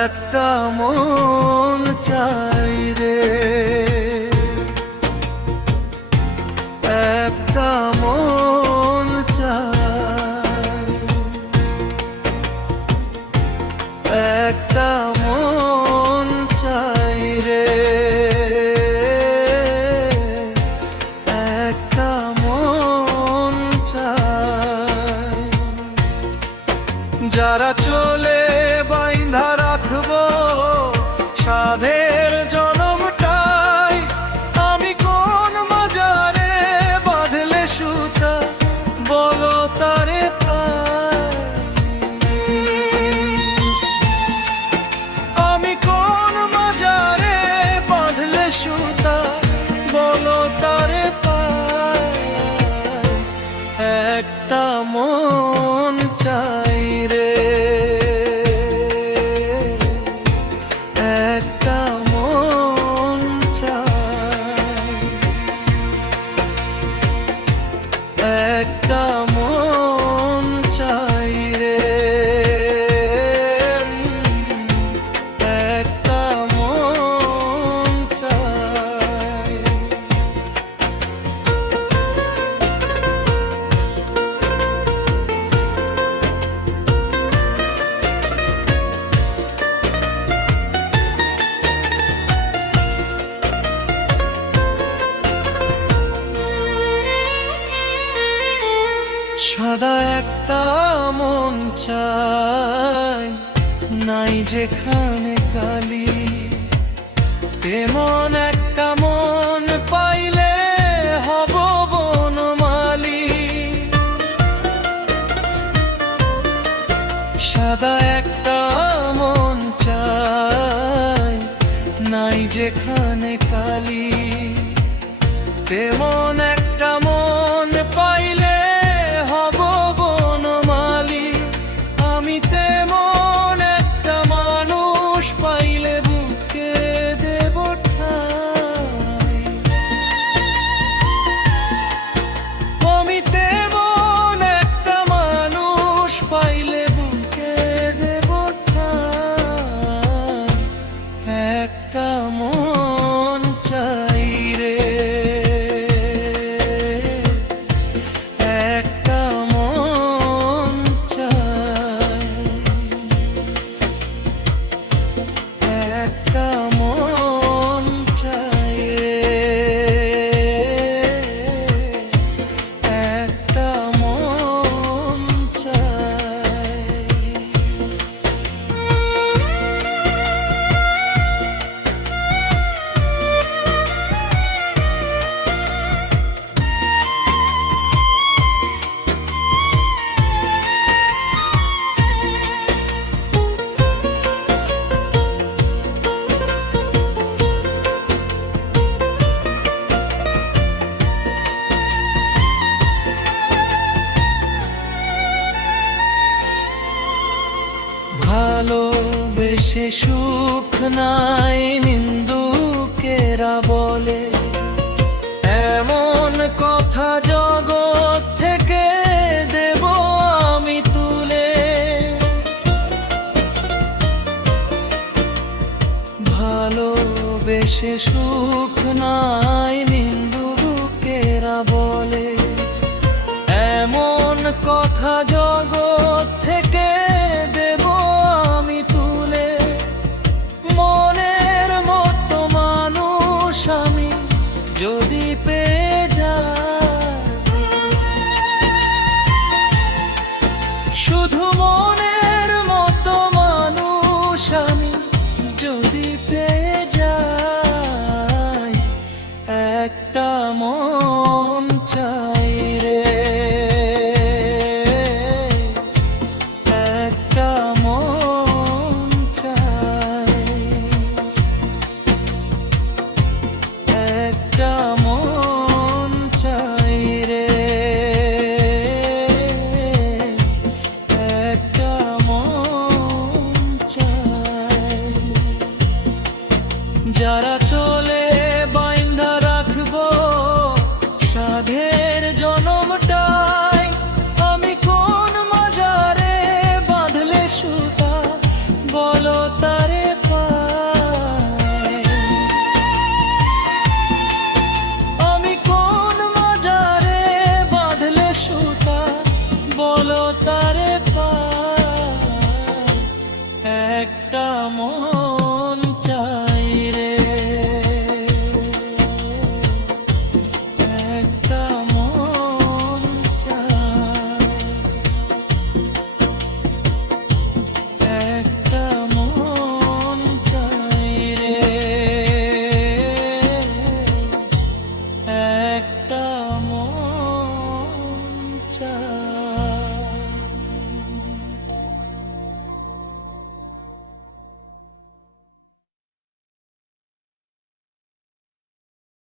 একটা মন চাই রে, একটা মন চাই, একটা মন চাই রে, একটা মন চাই। যারা চলে বাইন্ধা রাখবো সাধের জনমটাই, আমি কোন মাজারে বাঁধলে সুতা বলো তারে তাই। আমি কোন মাজারে বাঁধলে সুতা বলো তারে পাই। একটা মন চাই রে, একটা মন চাই, একটা মন চাই রে, একটা মন চাই। সাদা একটা মন চাই, নাই যেখানে কালি, তেমন একটা মন পাইলে হব বনমালী। সাদা একটা মন চাই, নাই যেখানে কালি, তেমন একটা মন পাইলে হব বনমালী। আমি তেমন একটা মানুষ পাইলে বুকে দেব ঠাই। আমি তেমন একটা মানুষ পাইলে বুকে দেব ঠাই। একটা মন চাই রে, একটা মন চাই, একটা মন চাই রে, একটা মন চাই। ভালোবেসে সুখ নাই নিন্দুকেরা বলে, এমন কথা জগৎ থেকে দেব আমি তুলে। ভালোবেসে সুখ নাই নিন্দুকেরা বলে, এমন কথা জগৎ থেকে দেব আমি তুলে। মনের মতো মানুষ আমি যদি পেয়ে যাই, শুধু মনের মতো মানুষ আমি যদি পেয়ে যাই। একটা মন চাই রে, একটা মন চাই, একটা মন চাই রে, একটা মন চাই। যারা চলে বাইন্ধা রাখবো সাধের জনমটাই, আমি কোন মাজারে বাঁধলে সুতা বলো তারে মন